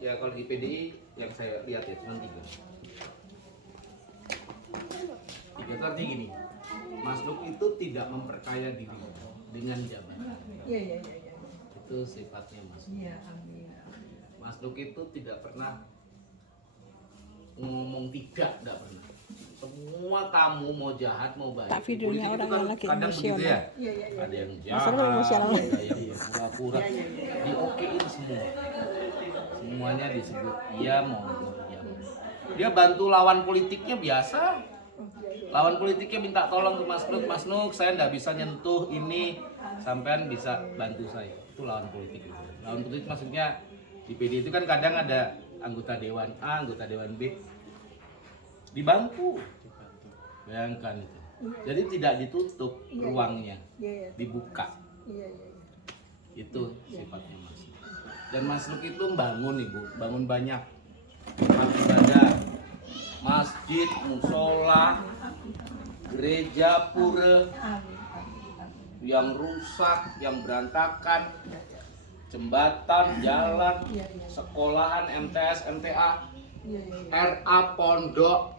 Ya kalau di PDI yang saya lihat ya cuma 3. 3 itu artinya gini, Mas Nuk itu tidak memperkaya diri dengan jabatan. Iya. Itu sifatnya Mas Nuk. Iya, amin. Mas Nuk itu tidak pernah ngomong tidak pernah. Semua tamu mau jahat mau baik. Tak videonya Politik itu orang kan yang lagi kadang begitu emosional. ya. Iya. Ada yang Masalah jahat, emosional. ada yang pura-pura. Iya. Diokein semua. Semuanya disebut iya mau diam. Dia bantu lawan politiknya biasa. Lawan politiknya minta tolong ke Mas Nuk, saya nggak bisa nyentuh ini, sampean bisa bantu saya. Itu lawan politik. Lawan politik maksudnya di PD itu kan kadang ada anggota dewan A, anggota dewan B, dibantu. Bayangkan itu. Jadi tidak ditutup ruangnya, Iya. dibuka. Iya. Itu sifatnya Mas Nuk. Dan Mas Nuk itu bangun Ibu, bangun banyak tempat ibadah, masjid, musola, gereja, pura yang rusak, yang berantakan, jembatan, jalan, sekolahan, MTS, MTA, RA, pondok,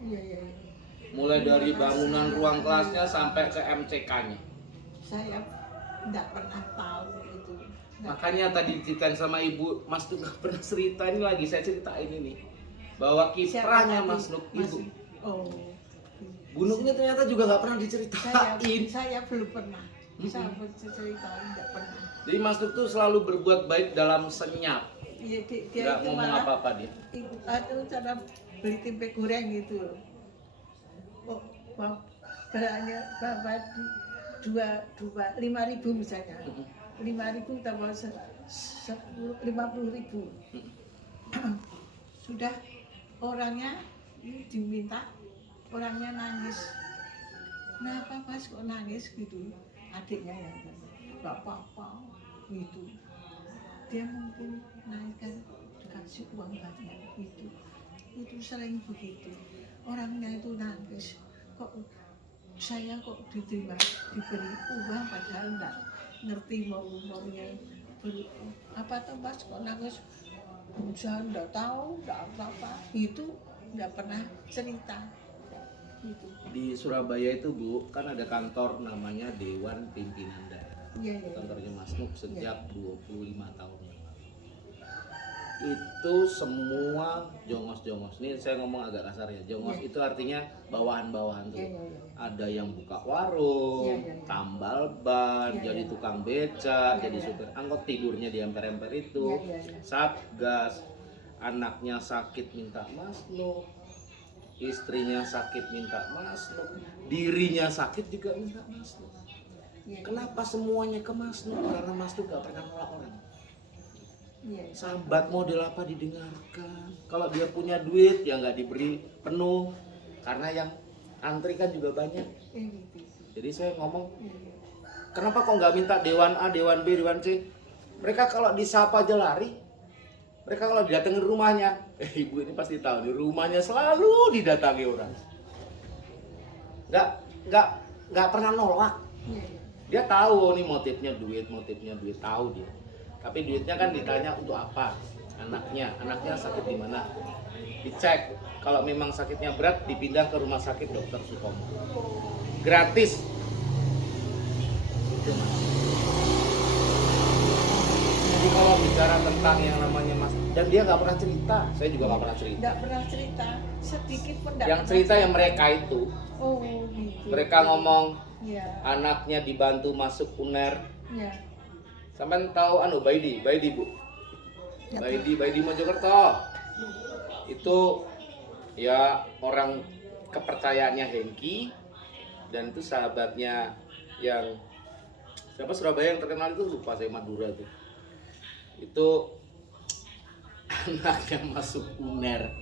mulai dari bangunan ruang kelasnya sampai ke MCK-nya. Saya tidak pernah tahu itu. Makanya tadi diceritain sama Ibu, Mas Nuk nggak pernah cerita, ini lagi saya ceritain ini bahwa kiprahnya Mas Nuk itu. Oh. Bu Nuknya ternyata juga nggak pernah diceritain. Saya belum pernah. Saya bercerita tidak pernah. Jadi Mas Nuk tuh selalu berbuat baik dalam senyap. Iya, dia Nggak itu ngomong malah apa-apa dia. itu cara beli tempe goreng gitu. Oh, beranya bapak 5.000 misalnya. 5.000 tambah 50.000. Sudah orangnya diminta, orangnya nangis. Kenapa Mas kok nangis gitu? Adiknya yang nggak apa-apa gitu. Dia mungkin naik kan dikasih uang banyak gitu. Itu sering begitu. Orangnya itu nangis. Kok saya kok diberi uang padahal enggak ngerti maunya beri apa tuh Mas kok nangis? Saya enggak tahu, enggak apa-apa. Itu enggak pernah cerita. Gitu. Di Surabaya itu Bu, kan ada kantor namanya Dewan Pimpinan Daerah. Iya. Kantornya Mas Nuk sejak 25 tahun yang lalu. Itu semua jongos-jongos. Ini saya ngomong agak kasar ya. Jongos itu artinya bawahan-bawahan tuh. Ada yang buka warung, tambal ban, jadi tukang beca, jadi supir angkot, tidurnya di emper-emper itu. Satgas, anaknya sakit minta Mas Nuk, istrinya sakit minta Mas Nuk, dirinya sakit juga minta Mas Nuk. Kenapa semuanya ke Mas Nuk? Karena Mas Nuk gak pernah nolak orang. Sahabat model apa didengarkan. Kalau dia punya duit ya nggak diberi penuh, karena yang antri kan juga banyak. Jadi saya ngomong, kenapa kok nggak minta Dewan A, Dewan B, Dewan C? Mereka kalau disapa aja lari. Mereka kalau didatengin rumahnya, ibu ini pasti tahu, di rumahnya selalu didatangi orang. Nggak pernah nolak. Dia tahu nih motifnya duit, tahu dia. Tapi duitnya kan ditanya untuk apa? Anaknya sakit di mana? Dicek. Kalau memang sakitnya berat, dipindah ke rumah sakit Dr. Sutomo. Gratis. Itu Mas. Jadi kalau bicara tentang yang namanya Mas, dan dia nggak pernah cerita, saya juga nggak pernah cerita. Nggak pernah cerita, sedikit pun nggak. Yang cerita yang mereka itu. Oh gitu. Mereka ngomong anaknya dibantu masuk UNER. Ya. Sampai tahu Baidi Bu. Baidi Mojokerto. Itu ya orang kepercayaannya Hengki, dan itu sahabatnya yang siapa Surabaya yang terkenal itu, lupa saya, Madura tuh. Itu anaknya masuk UNER.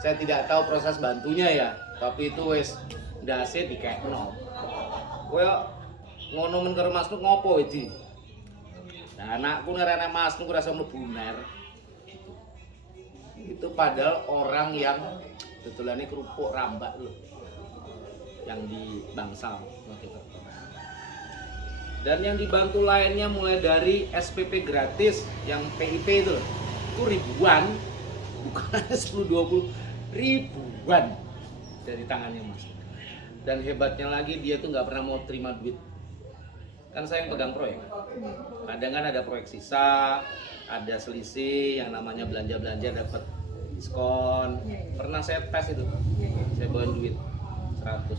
Saya tidak tahu proses bantunya ya, tapi itu wes ndase dikekno. Koyo ngono men karo Mas Nuk ngopo iki? Nah, anakku nek Mas Nuk ora iso mlebu UNER. Itu padahal orang yang betulane kerupuk rambak loh. Yang di Bangsal Mojokerto. Dan yang dibantu lainnya mulai dari SPP gratis yang PIP itu ribuan. bukan hanya 10-20, ribuan dari tangannya Mas. Dan hebatnya lagi dia tuh nggak pernah mau terima duit. Kan saya yang pegang proyek. Kadang kan ada proyek sisa, ada selisih yang namanya belanja-belanja dapat diskon. Pernah saya tes itu. Saya bawain duit 100.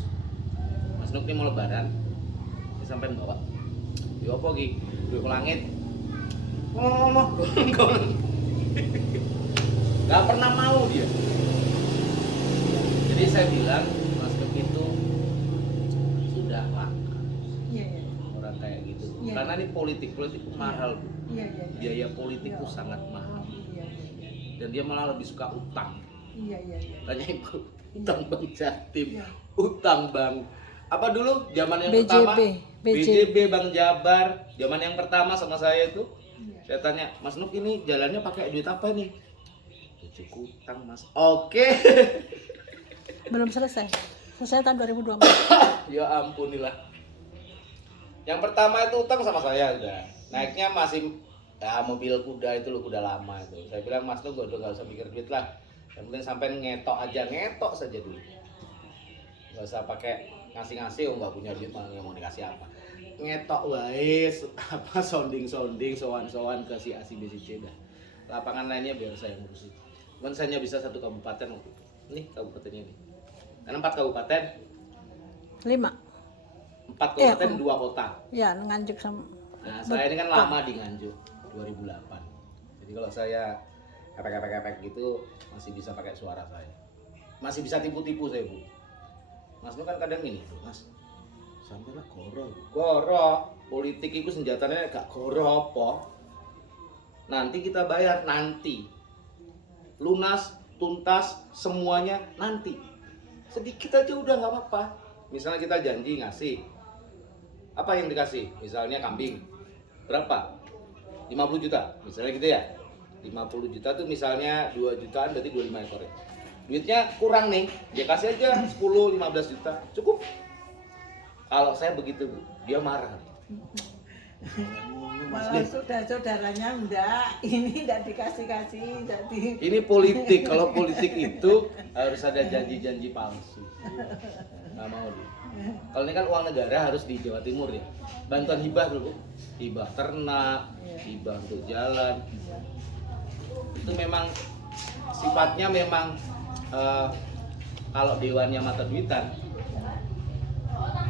Mas Nuk ini mau lebaran, dia sampai bawa. Yo apa Ki? Duit ke langit. Ngomong, gak pernah mau dia. Jadi saya bilang Mas Nuk itu sudah langka orang kayak gitu. Karena ini politik itu mahal, Bu. Biaya politik itu sangat mahal. Dan dia malah lebih suka utang. Tanya ibu, utang Bank Jatim, utang bank apa dulu zaman yang pertama BJB Bank Jabar, zaman yang pertama sama saya itu. Saya tanya, Mas Nuk ini jalannya pakai duit apa nih? Cukup utang Mas. Oke. Belum selesai. Selesai tahun 2024. Ya ampunilah. Yang pertama itu utang sama saya udah. Naiknya masih ya mobil kuda itu loh, kuda lama itu. Saya bilang Mas Nuk udah nggak usah mikir duit lah. Yang penting sampai ngetok aja, ngetok saja dulu. Nggak usah pakai ngasih-ngasih, nggak punya duit malah mau dikasih apa. Ngetok wae apa sounding sowan-sowan ke si A si B si C dah. Lapangan lainnya biar saya ngurusin. Cuman saya hanya bisa 1 kabupaten waktu itu. Nih kabupatennya ini. Karena 4 kabupaten, 5. 4 kabupaten 2 kota. Ya, Nganjuk sama. Nah, saya ini kan lama di Nganjuk 2008. Jadi kalau saya epek gitu masih bisa pakai suara saya. Masih bisa tipu-tipu saya, Bu. Mas lu kan kadang gini, Mas. Sampai lah goro. Politik itu senjatanya gak goro apa. Nanti kita bayar nanti. Lunas, tuntas, semuanya nanti. Sedikit aja udah gak apa-apa. Misalnya kita janji ngasih. Apa yang dikasih? Misalnya kambing. Berapa? 50 juta. Misalnya gitu ya. 50 juta tuh misalnya 2 jutaan berarti 25 ekor ya. Duitnya kurang nih. Dia kasih aja 10-15 juta. Cukup. Kalau saya begitu, Bu, dia marah. Malah sudah saudaranya enggak, ini enggak dikasih-kasih jadi. Ini politik. Kalau politik itu harus ada janji-janji palsu. Nggak mau dia. Kalau ini kan uang negara harus di Jawa Timur ya. Bantuan hibah dulu, hibah ternak, hibah untuk jalan. Itu memang sifatnya memang kalau dewannya mata duitan.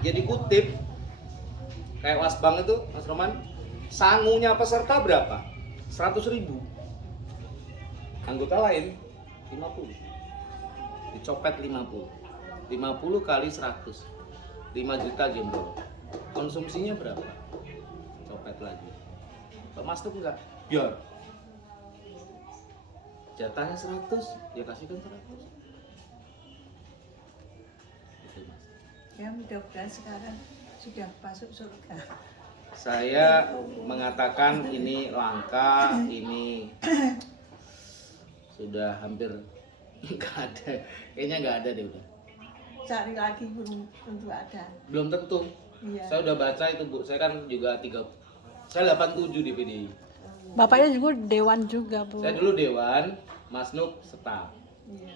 Jadi kutip kayak Wasbang itu, Mas Roman, sangunya peserta berapa? 100.000. Anggota lain 50. Dicopet 50. 50 kali 100. 5 juta gembel. Konsumsinya berapa? Copet lagi. Pak Mas tuh enggak. Biar. Jatahnya 100, dia kasihkan 100. Itu Mas. Ya mudah-mudahan sekarang sudah masuk surga. Saya mengatakan ini langka, ini sudah hampir nggak ada, kayaknya nggak ada deh udah. Cari lagi belum tentu ada. Belum tentu. Iya. Saya udah baca itu Bu, saya kan juga saya 87 di PDI. Bapaknya juga dewan juga, Bu. Saya dulu dewan, Mas Nuk staf. Iya.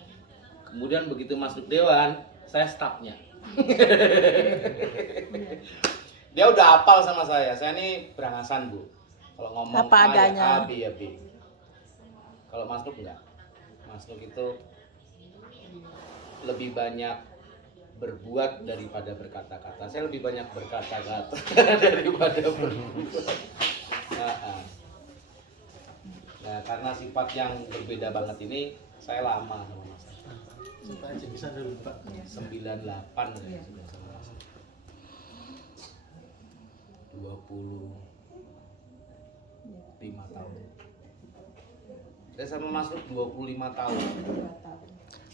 Kemudian begitu Mas Nuk dewan, saya stafnya. Dia udah hafal sama saya ini berangasan Bu. Kalau ngomong Apa A, adanya. ya A, B ya B. Kalau Mas Nuk enggak. Mas Nuk itu lebih banyak berbuat daripada berkata-kata. Saya lebih banyak berkata-kata daripada berbuat. Nah, karena sifat yang berbeda banget ini, saya lama sama Mas. Siapa aja bisa dulu Pak. 98 ya sudah sama Mas. 25 tahun. Saya sama Mas Nuk 25 tahun. 2 tahun.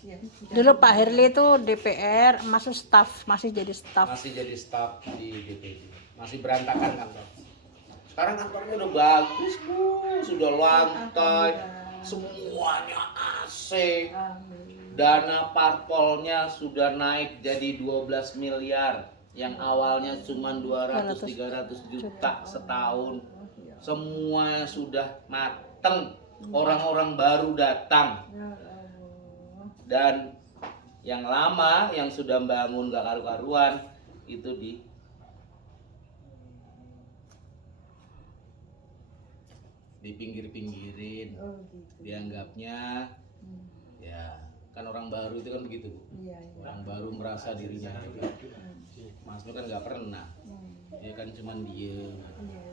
Ya, Dulu Pak Herli itu DPR, masuk staf, masih jadi staf. Masih jadi staf di DPD. Masih berantakan kantor. Sekarang kantornya udah bagus, Bu. Sudah lantai, semuanya AC. Dana parpolnya sudah naik jadi 12 miliar. Yang awalnya cuma 200-300 juta setahun. Semuanya sudah mateng. orang-orang baru datang, Ya Allah. dan yang lama yang sudah bangun gak karu-karuan itu di pinggir-pinggirin, Oh gitu. dianggapnya Hmm. ya kan orang baru itu kan begitu Bu. Iya, iya. Orang baru merasa dirinya hebat. Hmm. Mas Nur kan nggak pernah, Hmm. dia kan cuman diem. Iya.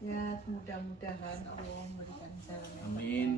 Ya mudah-mudahan Allah memberikan jalan yang Amin.